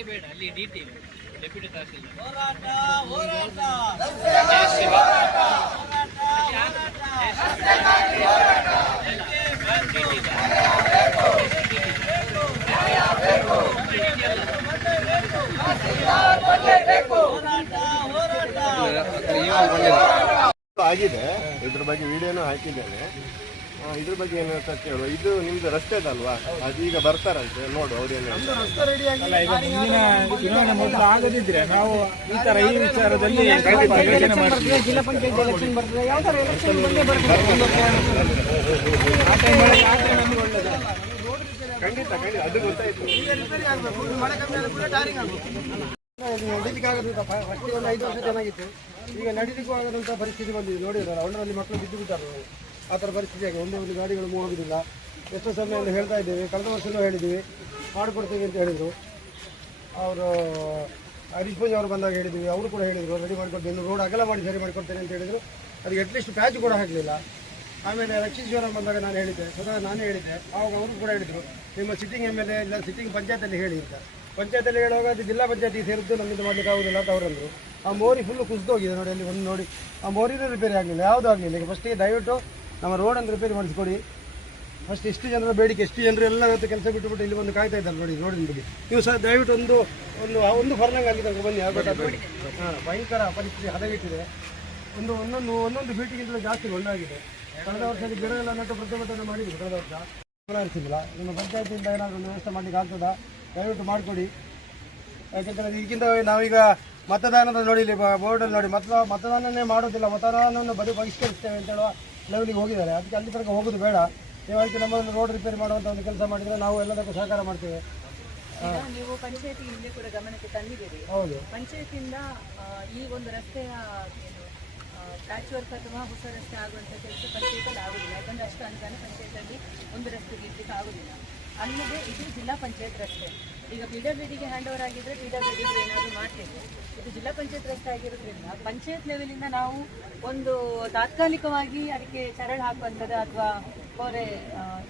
ಅಲ್ಲಿಯೇ ಬೇಡ, ಅಲ್ಲಿ ಡಿಟಿ ಡೆಪ್ಯೂಟಿ ತಹಸೀಲ್ದಾರ್ ಆಗಿದೆ. ಇದ್ರ ಬಗ್ಗೆ ವಿಡಿಯೋನು ಹಾಕಿದ್ದೇನೆ. ಇದ್ರ ಬಗ್ಗೆ ಏನು ಅಂತ ಕೇಳುವ. ಇದು ನಿಮ್ದು ರಸ್ತೆದಲ್ವಾ, ಅದು ಈಗ ಬರ್ತಾರಂತೆ, ನೋಡು ಅವ್ರೇನು ಚುನಾವಣೆ ಮೊದಲು ಆಗದಿದ್ರೆ ನಾವು ಈ ತರ ಈ ವಿಚಾರದಲ್ಲಿ ಜಿಲ್ಲಾ ಪಂಚಾಯತ್ ಎಲೆಕ್ಷನ್ ಬರ್ತದೆ, ಯಾವ ತರ ಎಲೆಕ್ಷನ್ ಖಂಡಿತ ಅದು ಗೊತ್ತಾಯ್ತು. ನಡೀಲಿಕ್ಕೆ ಆಗೋದಿಲ್ಲ. ಫಸ್ಟಿಗೆ ಒಂದು 5 ವರ್ಷ ಚೆನ್ನಾಗಿತ್ತು, ಈಗ ನಡೀಲಿಕ್ಕೂ ಆಗದಂಥ ಪರಿಸ್ಥಿತಿ ಬಂದಿದೆ. ನೋಡಿದ್ದಾರೆ ಅವರಲ್ಲಿ ಮಕ್ಕಳು ಬಿದ್ದು ಬಿಟ್ಟಾರೆ. ಆ ಥರ ಪರಿಸ್ಥಿತಿ ಆಗಿದೆ. ಒಂದು ಗಾಡಿಗಳು ಮೂವ್ ಆಗೋದಿಲ್ಲ. ಎಷ್ಟೋ ಸಮಯ ಅಂತ ಹೇಳ್ತಾ ಇದ್ದೇವೆ, ಕಳೆದ ವರ್ಷವೂ ಹೇಳಿದ್ದೀವಿ ಮಾಡಿಕೊಡ್ತೀವಿ ಅಂತ ಹೇಳಿದರು. ಅವರು ಹರೀಶ್ ಪೂಜ್ ಅವರು ಬಂದಾಗ ಹೇಳಿದ್ವಿ, ಅವರು ಕೂಡ ಹೇಳಿದರು ರೆಡಿ ಮಾಡಿಕೊಡ್ತೀವಿ, ಇನ್ನು ರೋಡ್ ಅಗಲ ಮಾಡಿ ಸರಿ ಮಾಡಿಕೊಡ್ತೇನೆ ಅಂತ ಹೇಳಿದರು. ಅದಕ್ಕೆ ಅಟ್ಲೀಸ್ಟ್ ಪ್ಯಾಚ್ ಕೂಡ ಹಾಕಲಿಲ್ಲ. ಆಮೇಲೆ ರಕ್ಷಿಶ್ವರ ಬಂದಾಗ ನಾನು ಹೇಳಿದ್ದೆ, ಸ್ವತಃ ನಾನೇ ಹೇಳಿದ್ದೆ. ಆವಾಗ ಅವರು ಕೂಡ ಹೇಳಿದರು, ನಿಮ್ಮ ಸಿಟ್ಟಿಂಗ್ MLA ಇಲ್ಲ ಸಿಟ್ಟಿಂಗ್ ಪಂಚಾಯತಲ್ಲಿ ಹೇಳಿ ಅಂತ. ಪಂಚಾಯತಲ್ಲಿ ಹೇಳುವಾಗ ಅದು ಜಿಲ್ಲಾ ಪಂಚಾಯತಿಗೆ ಸೇರಿದ್ದು ನಮ್ಮಿಂದ ಮಾಡಲಿಕ್ಕೆ ಆಗೋದಿಲ್ಲ ಅಂತ ಅವರಂದರು. ಆ ಮೋರಿ ಫುಲ್ಲು ಕುಸಿದೋಗಿದೆ ನೋಡಿ, ಅಲ್ಲಿ ಒಂದು ನೋಡಿ ಆ ಮೋರಿನೂ ರಿಪೇರಿ ಆಗಲಿಲ್ಲ, ಯಾವುದೂ ಆಗಲಿಲ್ಲ. ಈಗ ಫಸ್ಟಿಗೆ ದಯವಿಟ್ಟು ನಮ್ಮ ರೋಡನ್ನು ರಿಪೇರಿ ಮಾಡಿಸ್ಕೊಡಿ. ಫಸ್ಟ್ ಎಷ್ಟು ಜನರ ಬೇಡಿಕೆ, ಎಷ್ಟು ಜನರು ಎಲ್ಲ ಇವತ್ತು ಕೆಲಸ ಬಿಟ್ಟುಬಿಟ್ಟು ಇಲ್ಲಿ ಒಂದು ಕಾಯ್ತಾ ಇದ್ದಾರೆ ನೋಡಿ ರೋಡಿನ ಬಗ್ಗೆ. ನೀವು ಸಹ ದಯವಿಟ್ಟು ಒಂದು ಫರ್ನಂಗ್ ಅಲ್ಲಿ ತನಕ ಬನ್ನಿ. ಭಯಂಕರ ಪರಿಸ್ಥಿತಿ ಹದಗೆಟ್ಟಿದೆ. ಒಂದೊಂದು ಫೀಟಿಗಿಂತಲೂ ಜಾಸ್ತಿ ಹೊಂದಾಗಿದೆ. ಕಳೆದ ವರ್ಷದಲ್ಲಿ ಗಿಡ ಎಲ್ಲ ನೆಟ್ಟು ಪ್ರತಿಭಟನೆ ಮಾಡಿದ್ರು. ಕಳೆದ ವರ್ಷ ಅನಿಸಿಲ್ಲ. ನಿಮ್ಮ ಪಂಚಾಯತಿಯಿಂದ ಏನಾದರೂ ವ್ಯವಸ್ಥೆ ಮಾಡಲಿಕ್ಕೆ ಆಗ್ತದಾ? ದಯವಿಟ್ಟು ಮಾಡಿಕೊಡಿ. ಯಾಕೆಂದರೆ ಇದಕ್ಕಿಂತ ನಾವೀಗ ಮತದಾನದ ನೋಡಿ, ಇಲ್ಲಿ ಬೋರ್ಡಲ್ಲಿ ನೋಡಿ ಮತದಾನನೇ ಮಾಡೋದಿಲ್ಲ, ಮತದಾನವನ್ನು ಬಹಿಷ್ಕರಿಸ್ತೇವೆ ಅಂತ ಹೇಳುವ ಲೆವೆಲಿಗೆ ಹೋಗಿದ್ದಾರೆ. ಅದಕ್ಕೆ ಅಲ್ಲಿ ತನಕ ಹೋಗೋದು ಬೇಡ. ನೀವಾಗಿ ನಮ್ಮನ್ನು ರೋಡ್ ರಿಪೇರಿ ಮಾಡುವಂಥ ಒಂದು ಕೆಲಸ ಮಾಡಿದರೆ ನಾವು ಎಲ್ಲದಕ್ಕೂ ಸಹಕಾರ ಮಾಡ್ತೇವೆ. ನೀವು ಪಂಚಾಯತಿ ಹಿಂದೆ ಕೂಡ ಗಮನಕ್ಕೆ ತಂದಿದ್ದೀರಿ. ಹೌದು, ಪಂಚಾಯತಿಯಿಂದ ಈ ಒಂದು ರಸ್ತೆಯ ಪ್ಯಾಚ್ ವರ್ಕ್ ಅಥವಾ ಹೊಸ ರಸ್ತೆ ಆಗುವಂಥ ಕೆಲಸ ಪಂಚಾಯತಲ್ಲಿ ಆಗುದಿಲ್ಲ. ಯಾಕಂದರೆ ಅಷ್ಟು ಅನುದಾನ ಪಂಚಾಯತಲ್ಲಿ ಒಂದು ರಸ್ತೆಗೆ ಇಡ್ಲಿಕ್ಕೆ ಆಗುದಿಲ್ಲ. ಅಲ್ಲದೆ ಇದು ಜಿಲ್ಲಾ ಪಂಚಾಯತ್ ರಸ್ತೆ. ಈಗ PWDಗೆ ಹ್ಯಾಂಡ್ ಓವರ್ ಆಗಿದ್ರೆ PWD ಏನಾದರೂ ಮಾಡ್ತೇವೆ. ಇದು ಜಿಲ್ಲಾ ಪಂಚಾಯತ್ ರಸ್ತೆ ಆಗಿರೋದ್ರಿಂದ ಪಂಚಾಯತ್ ಲೆವೆಲಿಂದ ನಾವು ಒಂದು ತಾತ್ಕಾಲಿಕವಾಗಿ ಅದಕ್ಕೆ ಚರಳು ಹಾಕುವಂಥದ್ದು ಅಥವಾ ಕೋರೆ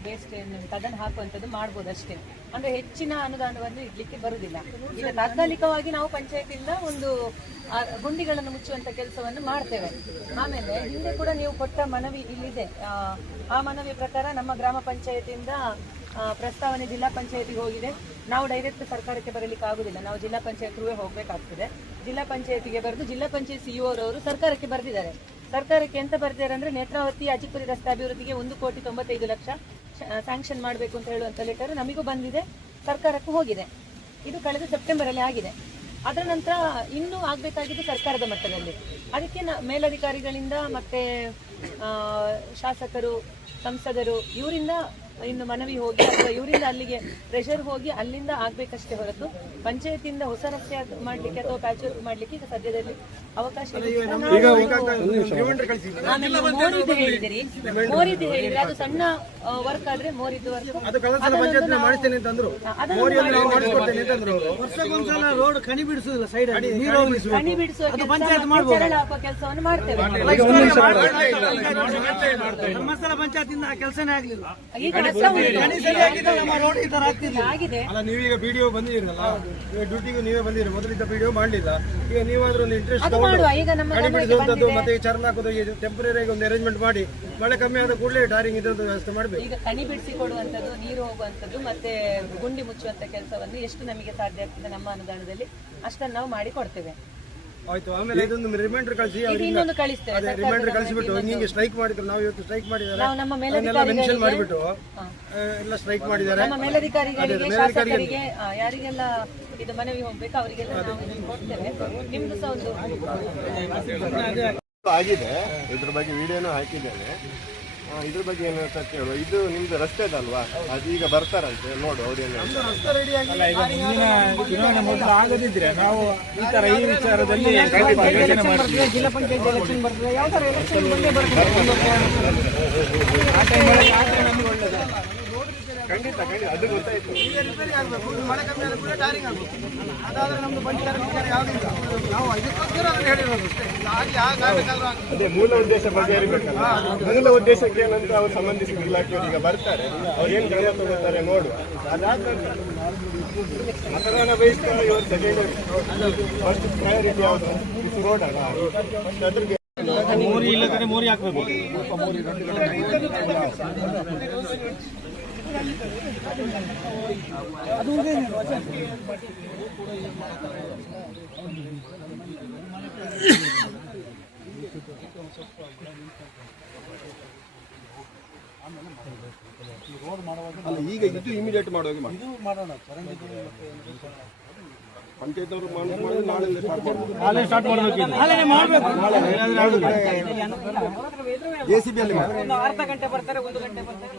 ವೇಸ್ಟ್ ಏನುಂಟು ಅದನ್ನು ಹಾಕುವಂಥದ್ದು ಮಾಡ್ಬೋದು ಅಷ್ಟೇ. ಅಂದರೆ ಹೆಚ್ಚಿನ ಅನುದಾನವನ್ನು ಇಡ್ಲಿಕ್ಕೆ ಬರುವುದಿಲ್ಲ. ಈಗ ತಾತ್ಕಾಲಿಕವಾಗಿ ನಾವು ಪಂಚಾಯತಿಂದ ಒಂದು ಗುಂಡಿಗಳನ್ನು ಮುಚ್ಚುವಂಥ ಕೆಲಸವನ್ನು ಮಾಡ್ತೇವೆ. ಆಮೇಲೆ ಹಿಂದೆ ಕೂಡ ನೀವು ಕೊಟ್ಟ ಮನವಿ ಇಲ್ಲಿದೆ. ಆ ಮನವಿ ಪ್ರಕಾರ ನಮ್ಮ ಗ್ರಾಮ ಪಂಚಾಯತಿಯಿಂದ ಪ್ರಸ್ತಾವನೆ ಜಿಲ್ಲಾ ಪಂಚಾಯತಿಗೆ ಹೋಗಿದೆ. ನಾವು ಡೈರೆಕ್ಟ್ ಸರ್ಕಾರಕ್ಕೆ ಬರಲಿಕ್ಕೆ ಆಗುದಿಲ್ಲ, ನಾವು ಜಿಲ್ಲಾ ಪಂಚಾಯತ್ ಥ್ರೂವೇ ಹೋಗಬೇಕಾಗ್ತದೆ. ಜಿಲ್ಲಾ ಪಂಚಾಯತಿಗೆ ಬರೆದು ಜಿಲ್ಲಾ ಪಂಚಾಯತ್ CEO ಅವರು ಸರ್ಕಾರಕ್ಕೆ ಬರೆದಿದ್ದಾರೆ. ಸರ್ಕಾರಕ್ಕೆ ಎಂತ ಬರ್ದಿದ್ದಾರೆ ಅಂದರೆ ನೇತ್ರಾವತಿ ಅಜಿಪುರಿ ರಸ್ತೆ ಅಭಿವೃದ್ಧಿಗೆ 1,95,00,000 ಸ್ಯಾಂಕ್ಷನ್ ಮಾಡಬೇಕು ಅಂತ ಹೇಳುವಂಥ ಲೆಟರ್ ನಮಗೂ ಬಂದಿದೆ, ಸರ್ಕಾರಕ್ಕೂ ಹೋಗಿದೆ. ಇದು ಕಳೆದ ಸೆಪ್ಟೆಂಬರಲ್ಲಿ ಆಗಿದೆ. ಅದರ ನಂತರ ಇನ್ನೂ ಆಗಬೇಕಾಗಿದ್ದು ಸರ್ಕಾರದ ಮಟ್ಟದಲ್ಲಿ. ಅದಕ್ಕೆ ಮೇಲಧಿಕಾರಿಗಳಿಂದ ಮತ್ತೆ ಶಾಸಕರು, ಸಂಸದರು ಇವರಿಂದ ಇನ್ನು ಮನವಿ ಹೋಗಿ ಅಥವಾ ಇವರಿಂದ ಅಲ್ಲಿಗೆ ಪ್ರೆಷರ್ ಹೋಗಿ ಅಲ್ಲಿಂದ ಆಗ್ಬೇಕಷ್ಟೇ ಹೊರತು ಪಂಚಾಯತಿಯಿಂದ ಹೊಸ ರಸ್ತೆ ಮಾಡಲಿಕ್ಕೆ ಅಥವಾ ಪ್ಯಾಚ್ ವರ್ಕ್ ಮಾಡಲಿಕ್ಕೆ ಈಗ ಸದ್ಯದಲ್ಲಿ ಅವಕಾಶ ಹೇಳಿದಿರಿ. ಮೋರಿದ್ದು ಹೇಳಿದ್ರೆ ಅದು ಸಣ್ಣ ವರ್ಕ್ ಆದ್ರೆ ಮೋರಿದ್ದು ವರ್ಕ್ ಕಣಿ ಬಿಡಿಸುವ ಕೆಲಸವನ್ನು ಮಾಡ್ತೇವೆ. ಧರ್ಮಸ್ಥಳ ಪಂಚಾಯತಿಂದ ಕೆಲಸನೇ ಆಗಲಿಲ್ಲ. ನೀವೀಗ ವಿಡಿಯೋ ಬಂದಿರಲ್ಲ, ಡ್ಯೂಟಿಗೂ ನೀವೇ ಬಂದಿರಿ. ಮೊದಲಿದ್ದ ವಿಡಿಯೋ ಮಾಡಲಿಲ್ಲ. ಈಗ ನೀವಾದ್ರೂ ಒಂದು ಇಂಟ್ರೆಸ್ಟ್ ಬಿಡಿಸುವಂತದ್ದು ಮತ್ತೆ ಚರ್ಮ ಹಾಕೋದು ಟೆಂಪರರಿ ಒಂದು ಅರೇಂಜ್ಮೆಂಟ್ ಮಾಡಿ ಮಳೆ ಕಮ್ಮಿ ಆದ ಕೂಡಲೇ ಟಾರಿಂಗ್ ಇದೊಂದು ವ್ಯವಸ್ಥೆ ಮಾಡಬೇಕು. ಈಗ ಕಣಿ ಬಿಡಿಸಿ ಕೊಡುವಂತದ್ದು, ನೀರು ಹೋಗುವಂತದ್ದು ಮತ್ತೆ ಗುಂಡಿ ಮುಚ್ಚುವಂತ ಕೆಲಸವನ್ನು ಎಷ್ಟು ನಮಗೆ ಸಾಧ್ಯ ಆಗ್ತದೆ ನಮ್ಮ ಅನುದಾನದಲ್ಲಿ ಅಷ್ಟನ್ನು ನಾವು ಮಾಡಿ ಕೊಡ್ತೇವೆ. ಆಯ್ತು. ಆಮೇಲೆ ಇದೊಂದು ರಿಮೈಂಡರ್ ಕಳಿಸಿ, ಇನ್ನೊಂದು ಕಳಿಸ್ತೇವೆ. ರಿಮೈಂಡರ್ ಕಳಿಸಿಬಿಟ್ಟು ಹಿಂಗೆ ಸ್ಟ್ರೈಕ್ ಮಾಡಿದ್ರು, ನಾವು ಇವತ್ತು ಸ್ಟ್ರೈಕ್ ಮಾಡಿದ್ದಾರೆ ನಮ್ಮ ಮೆನ್ಷನ್ ಮಾಡಿಬಿಟ್ಟು ಎಲ್ಲ ಸ್ಟ್ರೈಕ್ ಮಾಡಿದ್ದಾರೆ. ನಮ್ಮ ಮೇಲಧಿಕಾರಿಗಳಿಗೆ, ಶಾಸಕರಿಗೆ, ಯಾರಿಗೆಲ್ಲ ಇದು ಮನವಿ ಹೋಗ್ಬೇಕು ಅವರಿಗೆಲ್ಲ ನಾವು ಕೊಡ್ತೇವೆ. ನಿಮ್ದು ಸಹ ಒಂದು ಆಗಿದೆ. ಇದ್ರ ಬಗ್ಗೆ ವಿಡಿಯೋನು ಹಾಕಿದ್ದೇನೆ. ಇದ್ರ ಬಗ್ಗೆ ಏನು ಅಂತ ಕೇಳುವ. ಇದು ನಿಮ್ದು ರಸ್ತೆದಲ್ವಾ, ಅದು ಈಗ ಬರ್ತಾರಂತೆ, ನೋಡು ಅವ್ರೇನು ಚುನಾವಣೆ ಮೊದಲು ಆಗದಿದ್ರೆ ನಾವು ಈ ತರ ಈ ವಿಚಾರದಲ್ಲಿ ಜಿಲ್ಲಾ ಪಂಚಾಯತ್ ಎಲೆಕ್ಷನ್ ಬರ್ತದೆ, ಯಾವ ತರ ಎಲೆಕ್ಷನ್ ಖಂಡಿತ ಅದು ಗೊತ್ತಾಯ್ತು. ಈಗ ರಿಪೇರಿ ಆಗಬೇಕು, ಮಳೆ ಕಮ್ಮಿ ಆದ ಕೂಡ ಟಾರಿಂಗ್ ಆಗಬೇಕು. ಅದಾದ್ರೆ ನಮ್ದು ಬಂಡಿ ವಿಚಾರ ಯಾವುದಿಲ್ಲ. ನಾವು ಇದಕ್ಕೋಸ್ಕರ ಅದನ್ನು ಹೇಳಿರೋದು ಅಷ್ಟೇ. ಅದೇ ಮೂಲ ಉದ್ದೇಶ ಬಗೆಹರಿಬೇಕಲ್ಲ. ಮೂಲ ಉದ್ದೇಶಕ್ಕೆ ಏನಂತ ಅವ್ರು ಸಂಬಂಧಿಸಿದ ಇಲಾಖೆಯವರು ಈಗ ಬರ್ತಾರೆ, ಅವ್ರು ಏನು ಕ್ರಮ ತಗೋತಾರೆ ನೋಡುವ. ಅದಾದ ಮತದಾನ ಬಹಿಷ್ಕಾರ ಇವರು ಸೆಕೆಂಡ್ ಫಸ್ಟ್ ಪ್ರಯಾರಿಟಿ ಯಾವುದು? ರೋಡ್ ಅಲ್ಲ, ಅದ್ರಿಗೆ ಮೋರಿ ಇಲ್ಲ ಕಡೆ ಮೋರಿ ಹಾಕಬೇಕು. ಅದು ಅಲ್ಲ, ಈಗ ಇದು ಇಮಿಡಿಯೇಟ್ ಮಾಡುವಾಗ ಇದು ಮಾಡೋಣ. ಪಂಚಾಯತ್ ಅವರು ನಾಳೆ ಸ್ಟಾರ್ಟ್ ಮಾಡಬೇಕು. JCB ಅಲ್ಲಿ ಅರ್ಧ ಗಂಟೆ ಬರ್ತಾರೆ, 1 ಗಂಟೆ ಬರ್ತಾರೆ,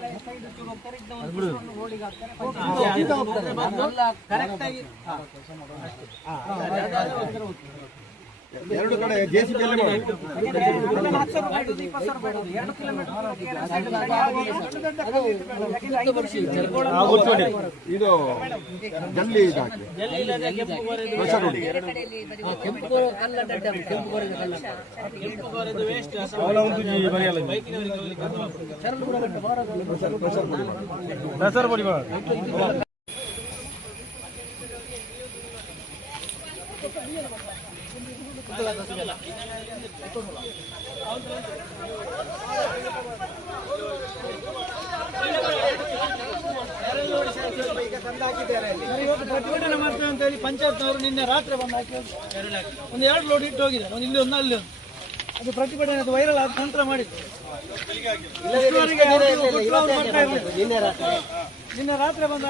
ಎರಡು ಕಡೆ JCB ಅಲ್ಲಿ ಇದು ಜಲ್ಲಿ ಇದಾಕಿ ಪ್ರತಿಭಟನೆ ಮಾಡ್ತೇವೆ ಅಂತ ಹೇಳಿ ಪಂಚಾಯತ್ನವರು ನಿನ್ನೆ ರಾತ್ರಿ ಬಂದು ಹಾಕಿ ಒಂದು 2 ಲೋಡ್ ಇಟ್ಟು ಹೋಗಿದ್ದಾರೆ. ಒಂದು ಇಲ್ಲಿ ಒಂದು ಅಲ್ಲಿ ಒಂದು. ಅದು ಪ್ರತಿಭಟನೆ ಅದು ವೈರಲ್ ಆದ ನಂತರ ಮಾಡಿದ್ದು. ನಿನ್ನೆ ರಾತ್ರಿ ಬಂದ